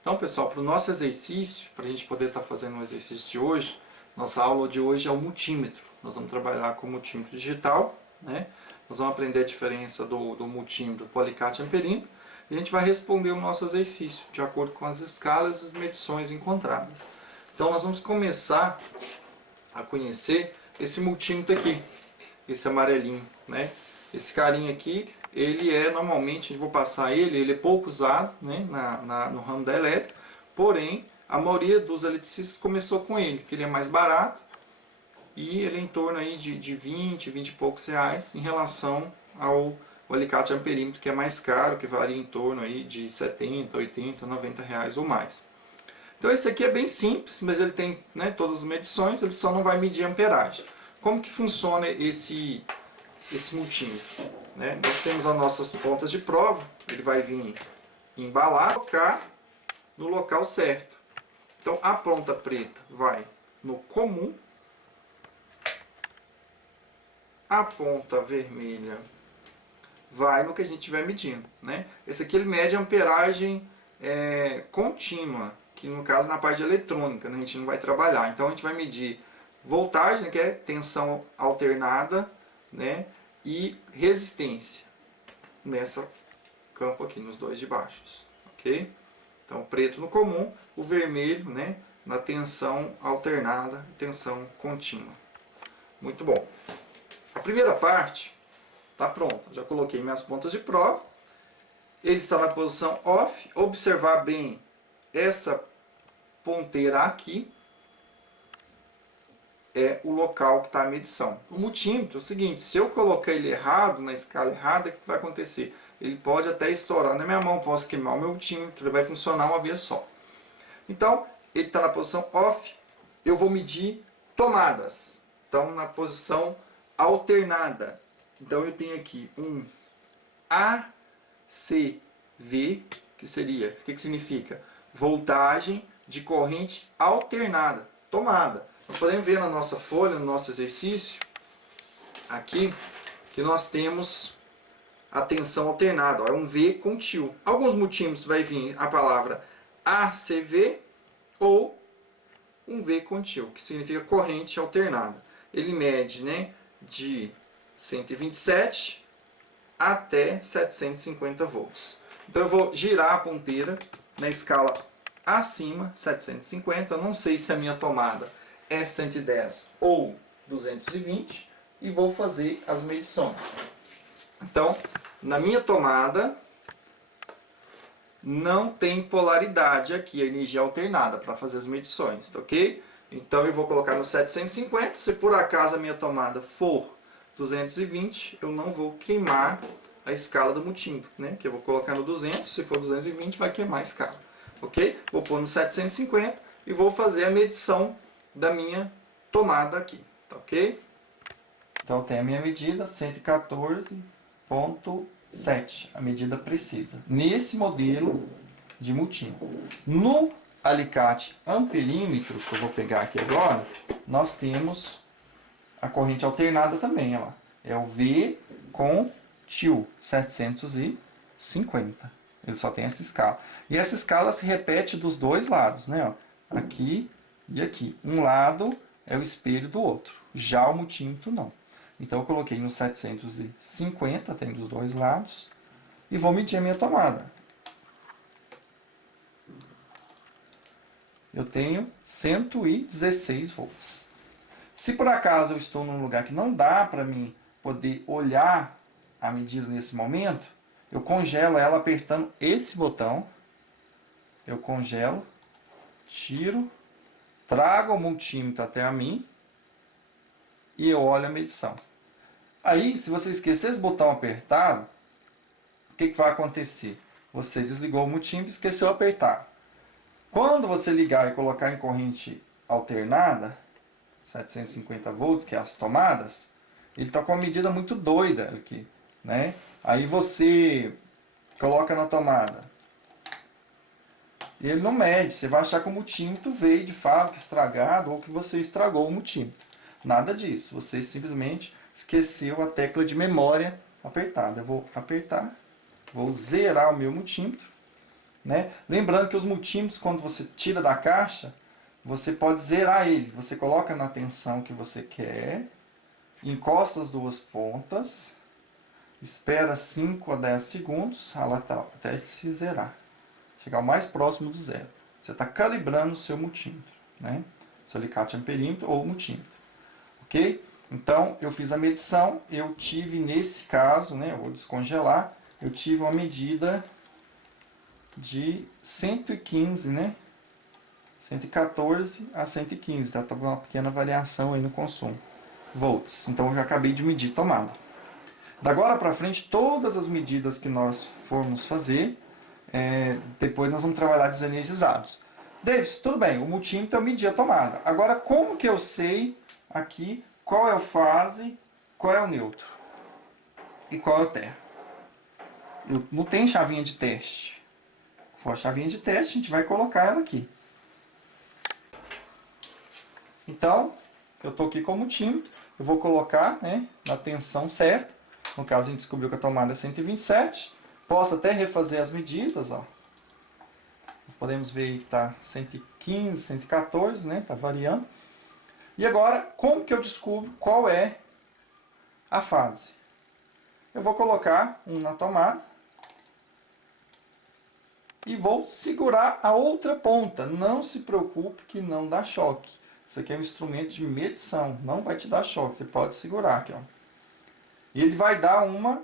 Então, pessoal, para o nosso exercício, para a gente poder estar fazendo o exercício de hoje, nossa aula de hoje é o multímetro. Nós vamos trabalhar com o multímetro digital, né? Nós vamos aprender a diferença do multímetro do alicate amperímetro e a gente vai responder o nosso exercício de acordo com as escalas e as medições encontradas. Então, nós vamos começar a conhecer esse multímetro aqui, esse amarelinho, né? Esse carinha aqui, ele é normalmente, eu vou passar ele é pouco usado, né, no ramo da elétrica, porém a maioria dos eletricistas começou com ele, que ele é mais barato e ele é em torno aí de 20 e poucos reais em relação ao alicate amperímetro, que é mais caro, que varia em torno aí de 70, 80, 90 reais ou mais. Então esse aqui é bem simples, mas ele tem, né, todas as medições, ele só não vai medir amperagem. Como que funciona esse multímetro? Né? Nós temos as nossas pontas de prova, ele vai vir embalado, colocar no local certo. Então a ponta preta vai no comum, a ponta vermelha vai no que a gente estiver medindo. Né? Esse aqui ele mede a amperagem contínua, que no caso na parte eletrônica, né? A gente não vai trabalhar. Então a gente vai medir voltagem, né? Que é tensão alternada, né? E resistência nessa campo aqui, nos dois de baixo, ok? Então preto no comum, o vermelho, né? Na tensão alternada, tensão contínua. Muito bom. A primeira parte está pronta. Já coloquei minhas pontas de prova. Ele está na posição off. Observar bem essa ponteira aqui é o local que está a medição. O multímetro é o seguinte: se eu colocar ele errado, na escala errada, o que vai acontecer? Ele pode até estourar na minha mão, posso queimar o meu multímetro, ele vai funcionar uma vez só. Então, ele está na posição off, eu vou medir tomadas. Então, na posição alternada. Então, eu tenho aqui um ACV, que seria, o que significa? Voltagem de corrente alternada, tomada. Nós podemos ver na nossa folha, no nosso exercício, aqui, que nós temos a tensão alternada, ó, é um V com tio. Alguns multímetros vai vir a palavra ACV ou um V com tio, que significa corrente alternada. Ele mede, né, de 127 até 750 volts. Então eu vou girar a ponteira na escala acima, 750. Eu não sei se a minha tomada é 110 ou 220 e vou fazer as medições. Então, na minha tomada não tem polaridade aqui, a energia alternada para fazer as medições, tá ok? Então eu vou colocar no 750, se por acaso a minha tomada for 220, eu não vou queimar a escala do multímetro, né? Que eu vou colocar no 200, se for 220 vai queimar a escala, ok? Vou pôr no 750 e vou fazer a medição da minha tomada aqui, tá ok? Então tem a minha medida, 114,7, a medida precisa, nesse modelo de multímetro. No alicate amperímetro, que eu vou pegar aqui agora, nós temos a corrente alternada também, ó. É o V com tio, 750. Ele só tem essa escala. E essa escala se repete dos dois lados, né? Ó. Aqui e aqui. Um lado é o espelho do outro. Já o multímetro não. Então eu coloquei no 750, tem dos dois lados. E vou medir a minha tomada. Eu tenho 116 volts. Se por acaso eu estou num lugar que não dá para mim poder olhar a medida nesse momento, eu congelo ela apertando esse botão. Eu congelo, tiro, trago o multímetro até a mim e eu olho a medição. Aí, se você esquecer esse botão apertado, o que vai acontecer? Você desligou o multímetro e esqueceu de apertar. Quando você ligar e colocar em corrente alternada, 750 volts, que é as tomadas, ele está com uma medida muito doida aqui, né? Aí você coloca na tomada e ele não mede, você vai achar que o multímetro veio de fábrica estragado ou que você estragou o multímetro. Nada disso, você simplesmente esqueceu a tecla de memória apertada. Eu vou apertar, vou zerar o meu multímetro né? Lembrando que os multímetros, quando você tira da caixa, você pode zerar ele. Você coloca na tensão que você quer, encosta as duas pontas, espera 5 a 10 segundos até se zerar, chegar o mais próximo do zero. Você está calibrando o seu multímetro, né? Seu alicate amperímetro ou multímetro, ok? Então eu fiz a medição, eu tive nesse caso, né? Eu vou descongelar, eu tive uma medida de 115, né? 114 a 115, tá? Tá uma pequena variação aí no consumo. Volts. Então eu já acabei de medir tomada. Da agora para frente, todas as medidas que nós formos fazer, depois nós vamos trabalhar desenergizados. Davis, tudo bem, o multímetro eu medi a tomada. Agora, como que eu sei aqui qual é o fase, qual é o neutro e qual é o terra? Não tem chavinha de teste. Se for a chavinha de teste, a gente vai colocar ela aqui. Então, eu estou aqui com o multímetro, eu vou colocar, né, na tensão certa. No caso, a gente descobriu que a tomada é 127. Posso até refazer as medidas, ó. Nós podemos ver aí que está 115, 114, né? Está variando. E agora, como que eu descubro qual é a fase? Eu vou colocar um na tomada e vou segurar a outra ponta. Não se preocupe que não dá choque. Isso aqui é um instrumento de medição, não vai te dar choque. Você pode segurar aqui, ó. E ele vai dar uma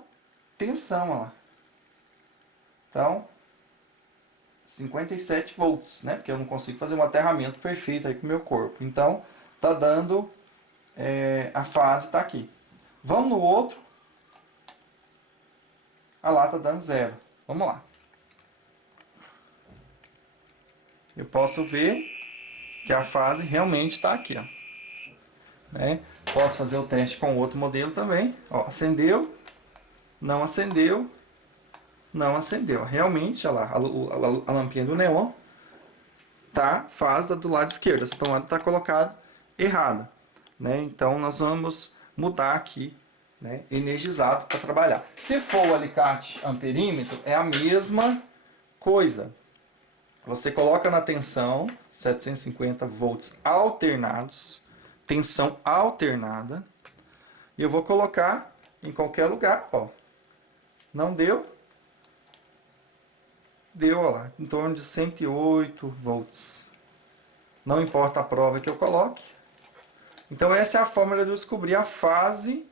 tensão, ó lá. Então, 57 volts, né? Porque eu não consigo fazer um aterramento perfeito aí com o meu corpo. Então, tá dando, a fase tá aqui. Vamos no outro. Ah lá, tá dando 0. Vamos lá. Eu posso ver que a fase realmente está aqui, ó. Né? Posso fazer o teste com outro modelo também. Ó, acendeu, não acendeu, não acendeu. Realmente, olha lá, a lampinha do neon tá fase do lado esquerdo. Essa tomada está colocada errada, né? Então nós vamos mudar aqui, né, energizado para trabalhar. Se for o alicate amperímetro, é a mesma coisa. Você coloca na tensão 750 volts alternados, tensão alternada, e eu vou colocar em qualquer lugar, ó. Não deu? Deu, ó lá, em torno de 108 volts. Não importa a prova que eu coloque. Então essa é a forma de eu descobrir a fase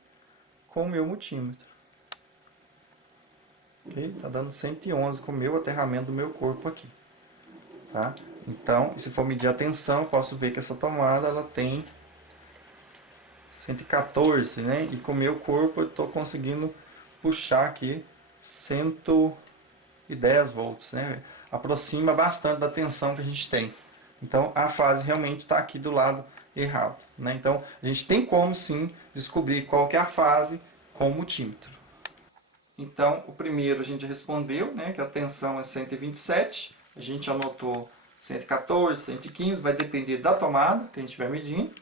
com o meu multímetro. Ok? Tá dando 111 com o meu aterramento do meu corpo aqui. Tá? Então, se for medir a tensão, eu posso ver que essa tomada ela tem 114, né? E com o meu corpo eu estou conseguindo puxar aqui 110 volts, né? Aproxima bastante da tensão que a gente tem. Então a fase realmente está aqui do lado errado, né? Então a gente tem como sim descobrir qual que é a fase com o multímetro. Então o primeiro a gente respondeu, né, que a tensão é 127. A gente anotou 114, 115, vai depender da tomada que a gente estiver medindo.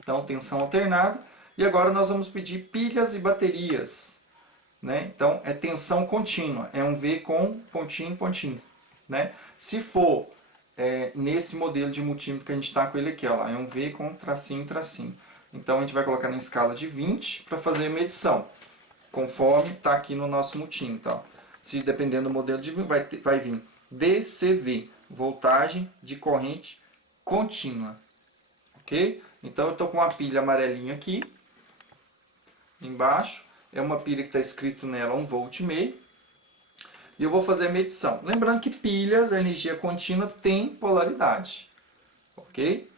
Então, tensão alternada. E agora nós vamos pedir pilhas e baterias, né? Então, é tensão contínua. É um V com pontinho, pontinho, né? Se for nesse modelo de multímetro que a gente está com ele aqui, ó, lá, é um V com tracinho, tracinho. Então, a gente vai colocar na escala de 20 para fazer a medição, conforme está aqui no nosso multímetro. Ó. Se dependendo do modelo de vai vir DCV, voltagem de corrente contínua, ok? Então eu estou com uma pilha amarelinha aqui, embaixo, é uma pilha que está escrito nela 1,5 volt, e eu vou fazer a medição. Lembrando que pilhas, a energia contínua, tem polaridade, ok?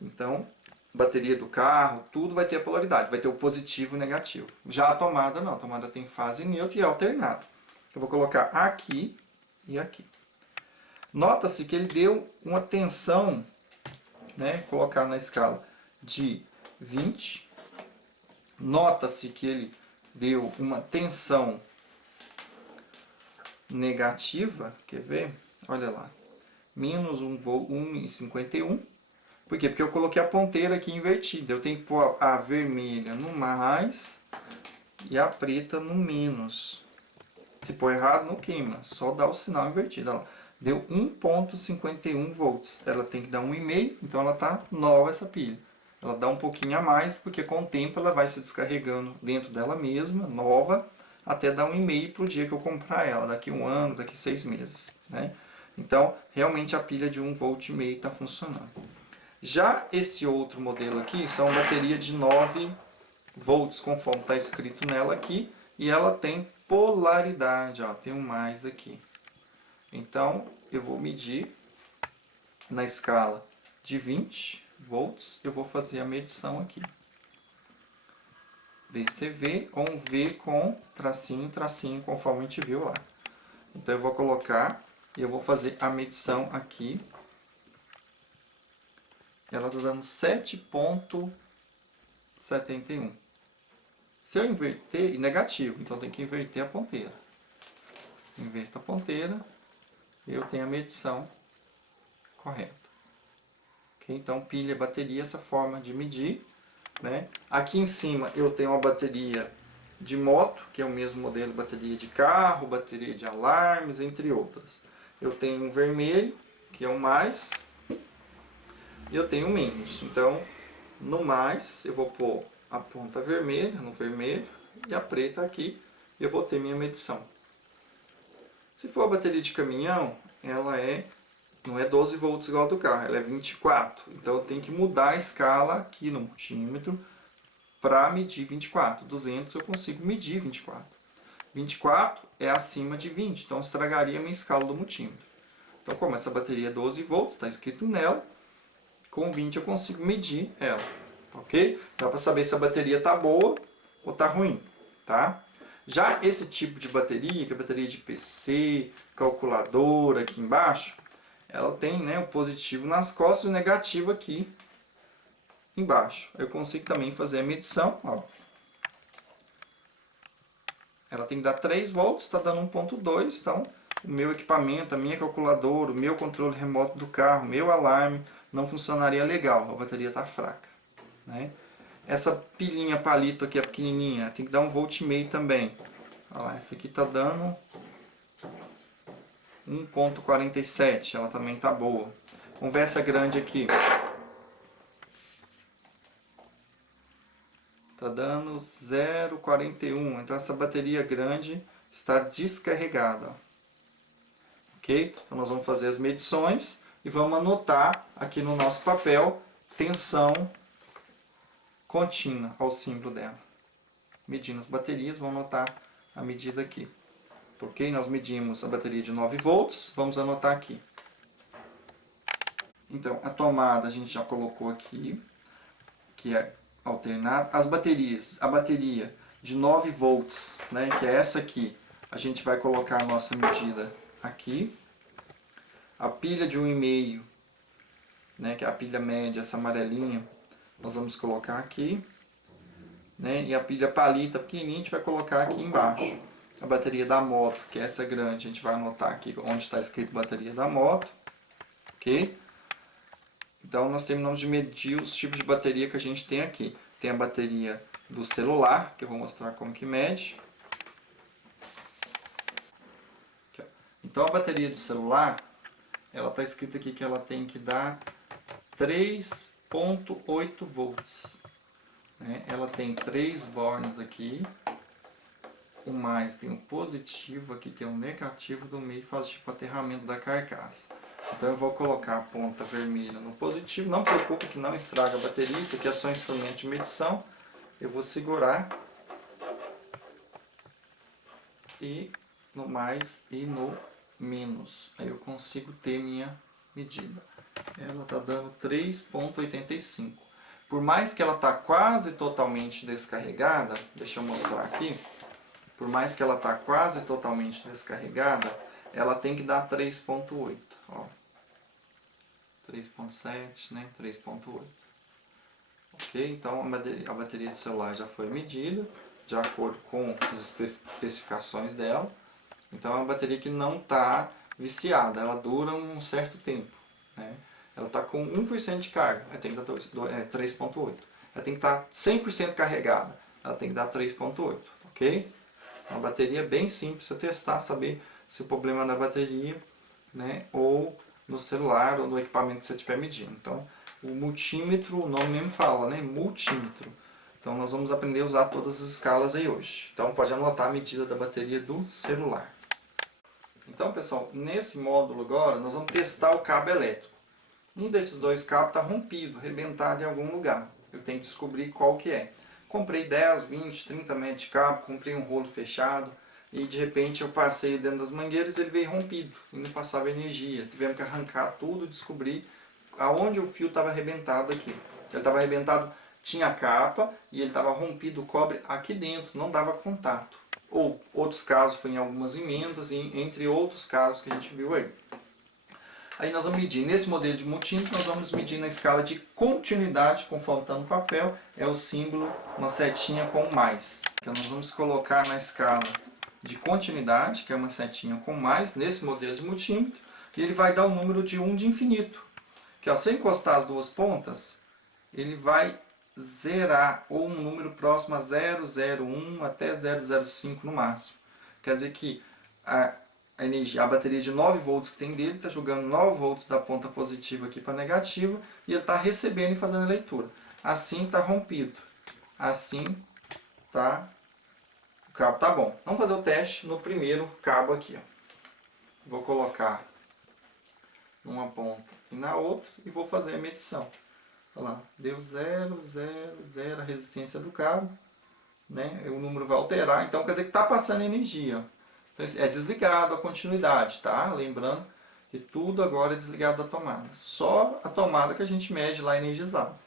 Então, bateria do carro, tudo vai ter a polaridade, vai ter o positivo e o negativo. Já a tomada não, a tomada tem fase neutra e alternada. Eu vou colocar aqui e aqui. Nota-se que ele deu uma tensão, né, colocar na escala de 20. Nota-se que ele deu uma tensão negativa, quer ver? Olha lá, menos 1,51. Por quê? Porque eu coloquei a ponteira aqui invertida. Eu tenho que pôr a vermelha no mais e a preta no menos. Se pôr errado, não queima. Só dá o sinal invertido. Olha lá. Deu 1,51 volts. Ela tem que dar 1,5, então ela está nova essa pilha. Ela dá um pouquinho a mais, porque com o tempo ela vai se descarregando dentro dela mesma, nova, até dar 1,5 para o dia que eu comprar ela, daqui 1 ano, daqui 6 meses. Né? Então, realmente a pilha de 1,5 volt está funcionando. Já esse outro modelo aqui, são bateria de 9 volts, conforme está escrito nela aqui, e ela tem polaridade, ó, tem um mais aqui. Então, eu vou medir na escala de 20 volts, eu vou fazer a medição aqui. DCV ou um V com tracinho, tracinho, conforme a gente viu lá. Então, eu vou colocar e eu vou fazer a medição aqui. Ela está dando 7,71. Se eu inverter, negativo, então tem que inverter a ponteira. Inverto a ponteira, eu tenho a medição correta. Okay? Então, pilha, bateria, essa forma de medir. Né? Aqui em cima eu tenho uma bateria de moto, que é o mesmo modelo de bateria de carro, bateria de alarmes, entre outras. Eu tenho um vermelho, que é o mais, e eu tenho um menos. Então, no mais, eu vou pôr a ponta vermelha no vermelho e a preta aqui, e eu vou ter minha medição. Se for a bateria de caminhão, ela não é 12 volts igual a do carro, ela é 24. Então eu tenho que mudar a escala aqui no multímetro para medir 24. 200 eu consigo medir 24. 24 é acima de 20, então estragaria a minha escala do multímetro. Então, como essa bateria é 12 volts, está escrito nela, com 20 eu consigo medir ela. Ok? Dá para saber se a bateria está boa ou está ruim. Tá? Já esse tipo de bateria, que é a bateria de PC, calculadora aqui embaixo, ela tem, né, o positivo nas costas e o negativo aqui embaixo. Eu consigo também fazer a medição. Ó. Ela tem que dar 3 volts, está dando 1,2. Então, o meu equipamento, a minha calculadora, o meu controle remoto do carro, o meu alarme, não funcionaria legal. A bateria está fraca. Né? Essa pilinha palito aqui, a pequenininha, tem que dar 1,5 volt também. Olha lá, essa aqui está dando 1,47, ela também está boa. Vamos ver essa grande aqui. Está dando 0,41, então essa bateria grande está descarregada. Ok? Então nós vamos fazer as medições e vamos anotar aqui no nosso papel tensão contínua ao símbolo dela. Medindo as baterias, vamos anotar a medida aqui. Ok? Nós medimos a bateria de 9 volts, vamos anotar aqui. Então, a tomada a gente já colocou aqui, que é alternada. As baterias, a bateria de 9 volts, né, que é essa aqui, a gente vai colocar a nossa medida aqui. A pilha de 1,5, né, que é a pilha média, essa amarelinha, nós vamos colocar aqui. Né, e a pilha palita pequenininha a gente vai colocar aqui embaixo. A bateria da moto, que é essa grande, a gente vai anotar aqui onde está escrito bateria da moto. Ok? Então nós terminamos de medir os tipos de bateria que a gente tem aqui. Tem a bateria do celular, que eu vou mostrar como que mede. Aqui, então a bateria do celular, ela está escrita aqui que ela tem que dar 3,8 volts. Né? Ela tem 3 bornes aqui. O mais tem um positivo, aqui tem um negativo, do meio faz tipo aterramento da carcaça. Então eu vou colocar a ponta vermelha no positivo, não preocupe que não estraga a bateria, isso aqui é só um instrumento de medição. Eu vou segurar e no mais e no menos, aí eu consigo ter minha medida. Ela está dando 3,85. Por mais que ela está quase totalmente descarregada, deixa eu mostrar aqui. Por mais que ela está quase totalmente descarregada, ela tem que dar 3,8. 3,7, né? 3,8. Ok? Então a bateria do celular já foi medida, de acordo com as especificações dela. Então é uma bateria que não está viciada, ela dura um certo tempo. Né? Ela está com 1% de carga, ela tem que dar 3,8. Ela tem que estar 100% carregada, ela tem que dar 3,8. Ok? Uma bateria bem simples para testar, saber se o problema é na bateria né, ou no celular ou no equipamento que você estiver medindo. Então, o multímetro, o nome mesmo fala, né, multímetro. Então, nós vamos aprender a usar todas as escalas aí hoje. Então, pode anotar a medida da bateria do celular. Então, pessoal, nesse módulo agora, nós vamos testar o cabo elétrico. Um desses dois cabos está rompido, arrebentado em algum lugar. Eu tenho que descobrir qual que é. Comprei 10, 20, 30 metros de cabo, comprei um rolo fechado e de repente eu passei dentro das mangueiras e ele veio rompido e não passava energia. Tivemos que arrancar tudo e descobrir aonde o fio estava arrebentado aqui. Ele estava arrebentado, tinha a capa e ele estava rompido o cobre aqui dentro, não dava contato. Ou outros casos foi em algumas emendas, entre outros casos que a gente viu aí. Aí nós vamos medir, nesse modelo de multímetro, nós vamos medir na escala de continuidade, conforme está no papel, é o símbolo, uma setinha com mais. Então nós vamos colocar na escala de continuidade, que é uma setinha com mais, nesse modelo de multímetro, e ele vai dar um número de 1 de infinito. Que se eu encostar as duas pontas, ele vai zerar, ou um número próximo a 001 até 005 no máximo. Quer dizer que a bateria de 9 volts que tem dele está jogando 9 volts da ponta positiva aqui para negativa e ele está recebendo e fazendo a leitura. Assim está rompido. Assim tá, o cabo está bom. Vamos fazer o teste no primeiro cabo aqui. Ó. Vou colocar numa ponta e na outra e vou fazer a medição. Olha lá, deu 0, 0, 0 a resistência do cabo. Né? O número vai alterar, então quer dizer que está passando energia. Então, é desligado a continuidade, tá? Lembrando que tudo agora é desligado da tomada. Só a tomada que a gente mede lá energizado.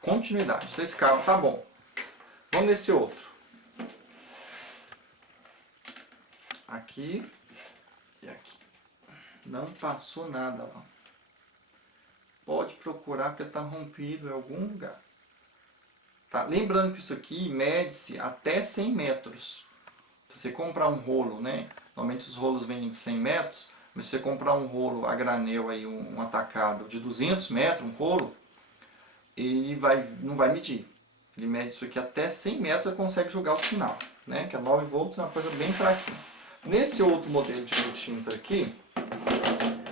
Continuidade. Então esse cabo tá bom. Vamos nesse outro. Aqui e aqui. Não passou nada lá. Pode procurar que está rompido em algum lugar. Tá? Lembrando que isso aqui mede-se até 100 metros. Se você comprar um rolo, né? Normalmente os rolos vêm de 100 metros, mas se você comprar um rolo a granel, aí, um atacado de 200 metros, um rolo, ele não vai medir. Ele mede isso aqui até 100 metros e consegue jogar o sinal. Né? Que a 9 volts é uma coisa bem fraquinha. Nesse outro modelo de multímetro aqui,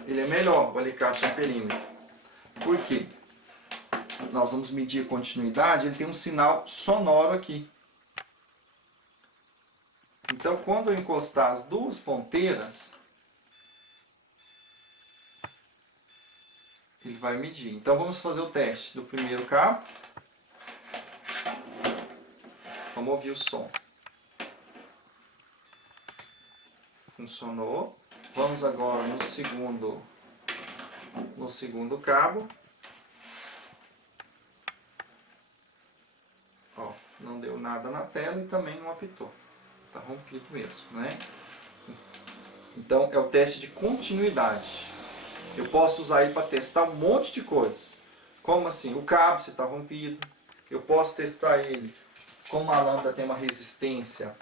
ele é melhor, o alicate amperímetro. Por quê? Nós vamos medir a continuidade, ele tem um sinal sonoro aqui. Então, quando eu encostar as duas ponteiras, ele vai medir. Então, vamos fazer o teste do primeiro cabo. Vamos ouvir o som. Funcionou. Vamos agora no segundo cabo. Ó, não deu nada na tela e também não apitou. Está rompido mesmo, né? Então é o teste de continuidade. Eu posso usar ele para testar um monte de coisas. Como assim? O cabo se está rompido. Eu posso testar ele como a lâmpada tem uma resistência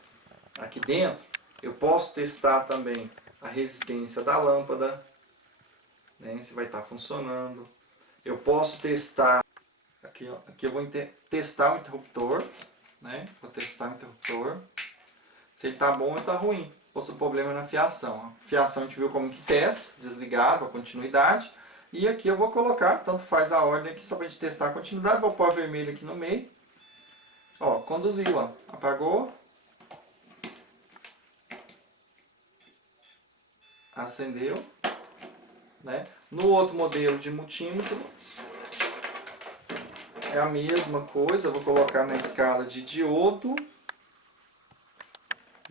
aqui dentro. Eu posso testar também a resistência da lâmpada, né? Se vai estar funcionando. Eu posso testar aqui, ó, aqui eu vou testar o interruptor, né? Vou testar o interruptor. Se ele está bom ou está ruim. Ou se o problema é na fiação. A fiação a gente viu como que testa, desligado, a continuidade. E aqui eu vou colocar, tanto faz a ordem aqui, só para a gente testar a continuidade. Vou pôr vermelho aqui no meio. Ó, conduziu, ó. Apagou. Acendeu. Né? No outro modelo de multímetro, é a mesma coisa. Eu vou colocar na escala de diodo.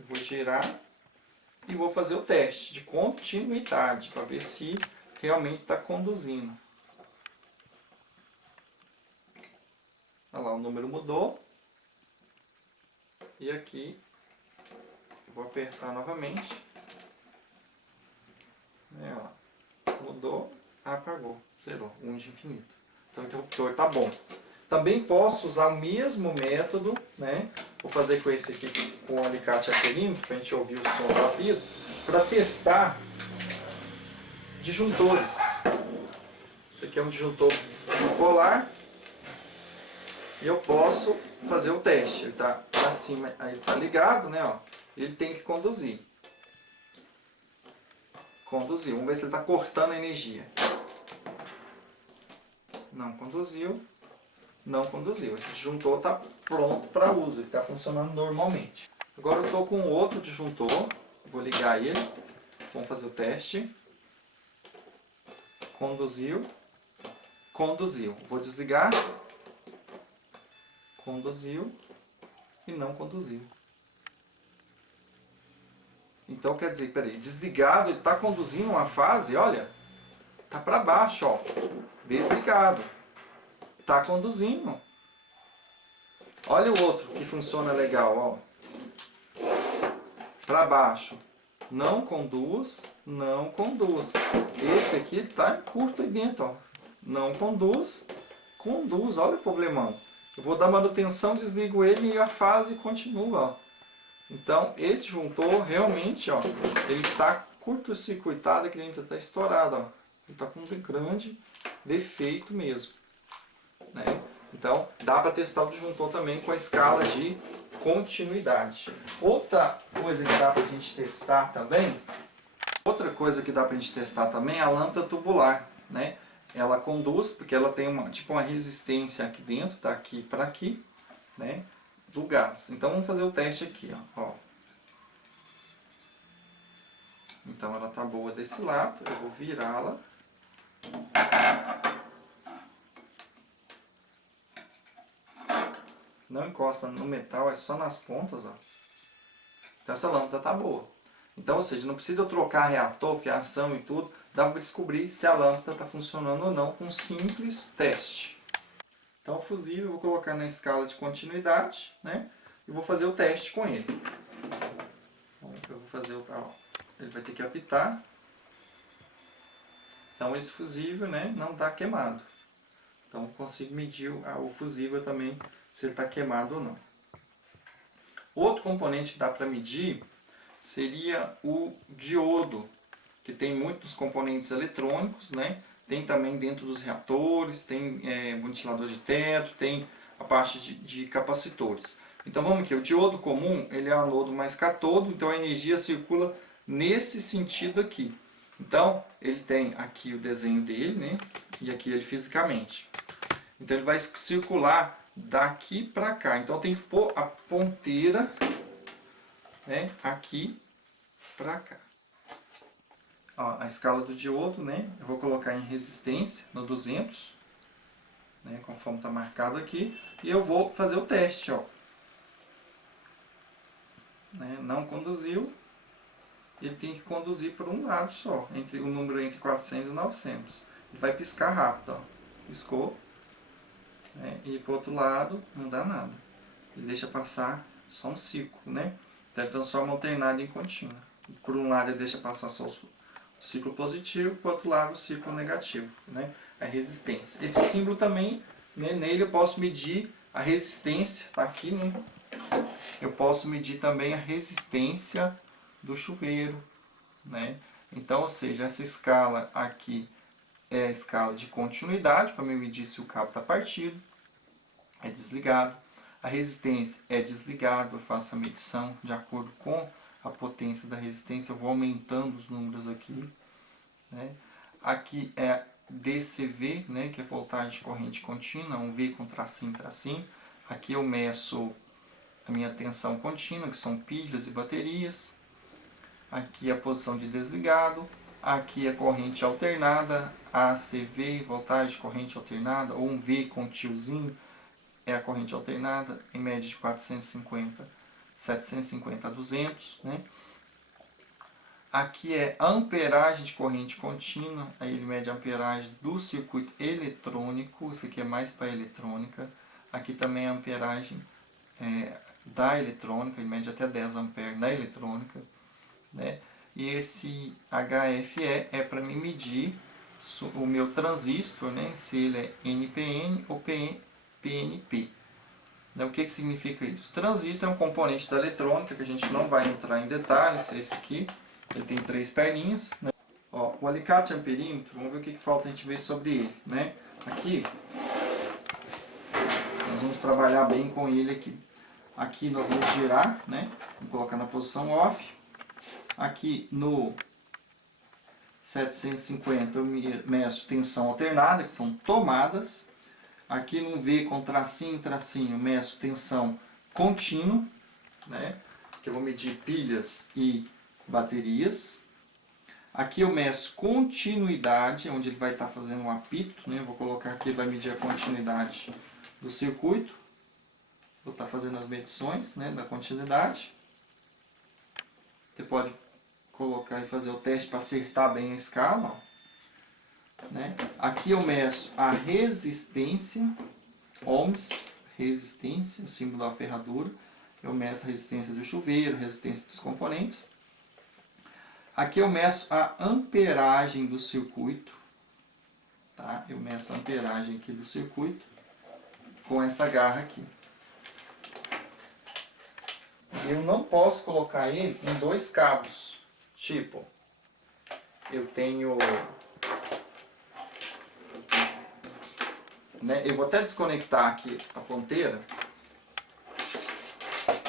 Vou girar e vou fazer o teste de continuidade para ver se realmente está conduzindo. Olha lá, o número mudou. E aqui eu vou apertar novamente. Mudou, apagou, zerou, 1 de infinito. Então o interruptor está bom. Também posso usar o mesmo método, né? Vou fazer com esse aqui, com o alicate amperímetro, para a gente ouvir o som rápido, para testar disjuntores. Isso aqui é um disjuntor bipolar e eu posso fazer o teste. Ele está acima, aí está ligado, né? Ó, ele tem que conduzir. Conduziu. Vamos ver se ele está cortando a energia. Não conduziu. Não conduziu. Esse disjuntor está pronto para uso. Ele está funcionando normalmente. Agora eu estou com outro disjuntor. Vou ligar ele. Vamos fazer o teste. Conduziu. Conduziu. Vou desligar. Conduziu. E não conduziu. Então quer dizer, peraí, desligado, ele está conduzindo uma fase, olha, está para baixo, ó, desligado, está conduzindo. Olha o outro que funciona legal, ó, para baixo, não conduz, não conduz. Esse aqui está curto aí dentro, ó, não conduz, conduz, olha o problemão. Eu vou dar manutenção, desligo ele e a fase continua, ó. Então, esse disjuntor realmente, ó, ele está curto-circuitado aqui dentro, está estourado, ó. Ele está com um grande defeito mesmo, né? Então, dá para testar o disjuntor também com a escala de continuidade. Outra coisa que dá para a gente testar também, é a lâmpada tubular, né? Ela conduz, porque ela tem uma resistência aqui dentro, tá aqui para aqui, né? Do gás. Então vamos fazer o teste aqui, ó. Então ela tá boa desse lado, eu vou virá-la. Não encosta no metal, é só nas pontas, ó. Então essa lâmpada tá boa. Então, ou seja, não precisa eu trocar reator, fiação e tudo, dá para descobrir se a lâmpada está funcionando ou não com um simples teste. Então o fusível eu vou colocar na escala de continuidade, né? E vou fazer o teste com ele. Bom, eu vou fazer o tal. Ele vai ter que apitar. Então esse fusível, né, não está queimado. Então eu consigo medir o fusível também, se ele está queimado ou não. Outro componente que dá para medir seria o diodo, que tem muitos componentes eletrônicos, né? Tem também dentro dos reatores, tem ventilador de teto, tem a parte de capacitores. Então vamos aqui, o diodo comum, ele é anodo mais catodo, então a energia circula nesse sentido aqui. Então ele tem aqui o desenho dele, né? E aqui ele fisicamente. Então ele vai circular daqui para cá. Então tem que pôr a ponteira, né, aqui para cá. Ó, a escala do diodo, né, eu vou colocar em resistência no 200, né, conforme está marcado aqui, e eu vou fazer o teste, ó. Né, não conduziu, ele tem que conduzir por um lado só, o número entre 400 e 900. Ele vai piscar rápido, ó. Piscou, né, e para o outro lado não dá nada. Ele deixa passar só um ciclo, né? Então ele transforma alternado em contínua. Por um lado ele deixa passar só o ciclo positivo, por outro lado o ciclo negativo, né? A resistência. Esse símbolo também, né, nele eu posso medir a resistência, tá aqui, né? Eu posso medir também a resistência do chuveiro, né? Então, ou seja, essa escala aqui é a escala de continuidade, para me medir se o cabo está partido, é desligado. A resistência é desligado, eu faço a medição de acordo com a potência da resistência, eu vou aumentando os números aqui, né? Aqui é DCV, né, que é voltagem de corrente contínua, um V com tracinho, tracinho. Aqui eu meço a minha tensão contínua, que são pilhas e baterias. Aqui a posição de desligado. Aqui a corrente alternada, ACV, voltagem de corrente alternada, ou um V com tiozinho, é a corrente alternada, em média de 450, 750 a 200, né? Aqui é a amperagem de corrente contínua, aí ele mede a amperagem do circuito eletrônico, isso aqui é mais para eletrônica. Aqui também a amperagem da eletrônica, ele mede até 10 amperes na eletrônica, né? E esse HFE é para me medir o meu transistor, né? Se ele é NPN ou PNP. O que significa isso? O transistor é um componente da eletrônica que a gente não vai entrar em detalhes. Esse aqui, ele tem 3 perninhas, né? Ó, o alicate amperímetro, vamos ver o que falta a gente ver sobre ele, né? Aqui, nós vamos trabalhar bem com ele aqui. Aqui nós vamos girar, né? Vamos colocar na posição off. Aqui no 750 eu meço tensão alternada, que são tomadas. Aqui no V com tracinho, tracinho, meço tensão contínua, né? Que eu vou medir pilhas e baterias. Aqui eu meço continuidade, onde ele vai estar fazendo um apito, né? Eu vou colocar aqui, ele vai medir a continuidade do circuito. Vou estar fazendo as medições, né, da continuidade. Você pode colocar e fazer o teste para acertar bem a escala, ó. Né? Aqui eu meço a resistência, ohms, resistência, o símbolo da ferradura. Eu meço a resistência do chuveiro, a resistência dos componentes. Aqui eu meço a amperagem do circuito. Tá? Eu meço a amperagem aqui do circuito com essa garra aqui. Eu não posso colocar ele em dois cabos. Tipo, eu tenho... Né? Eu vou até desconectar aqui a ponteira.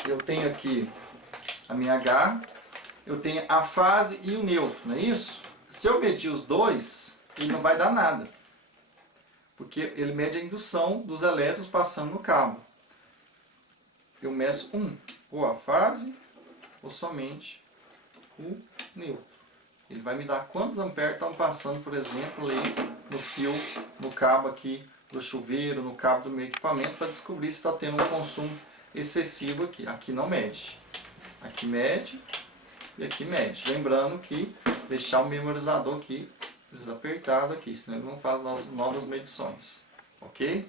Eu tenho aqui a minha garra, eu tenho a fase e o neutro, não é isso? Se eu medir os dois, ele não vai dar nada. Porque ele mede a indução dos elétrons passando no cabo. Eu meço ou a fase, ou somente o neutro. Ele vai me dar quantos amperes estão passando, por exemplo, ali no fio, no cabo aqui do chuveiro, no cabo do meu equipamento, para descobrir se está tendo um consumo excessivo aqui. Aqui não mede. Aqui mede e aqui mede. Lembrando que deixar o memorizador aqui desapertado aqui, senão ele não faz novas medições. Ok?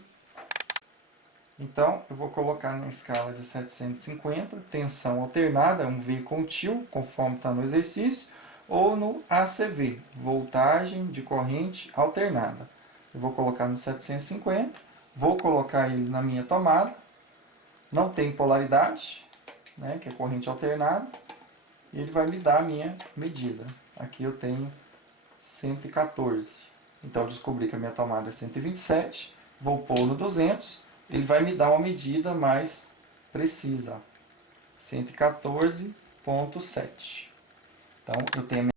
Então, eu vou colocar na escala de 750, tensão alternada, um V contínuo, conforme está no exercício, ou no ACV, voltagem de corrente alternada. Eu vou colocar no 750, vou colocar ele na minha tomada, não tem polaridade, né, que é corrente alternada, e ele vai me dar a minha medida. Aqui eu tenho 114. Então eu descobri que a minha tomada é 127, vou pôr no 200, ele vai me dar uma medida mais precisa, 114,7. Então eu tenho a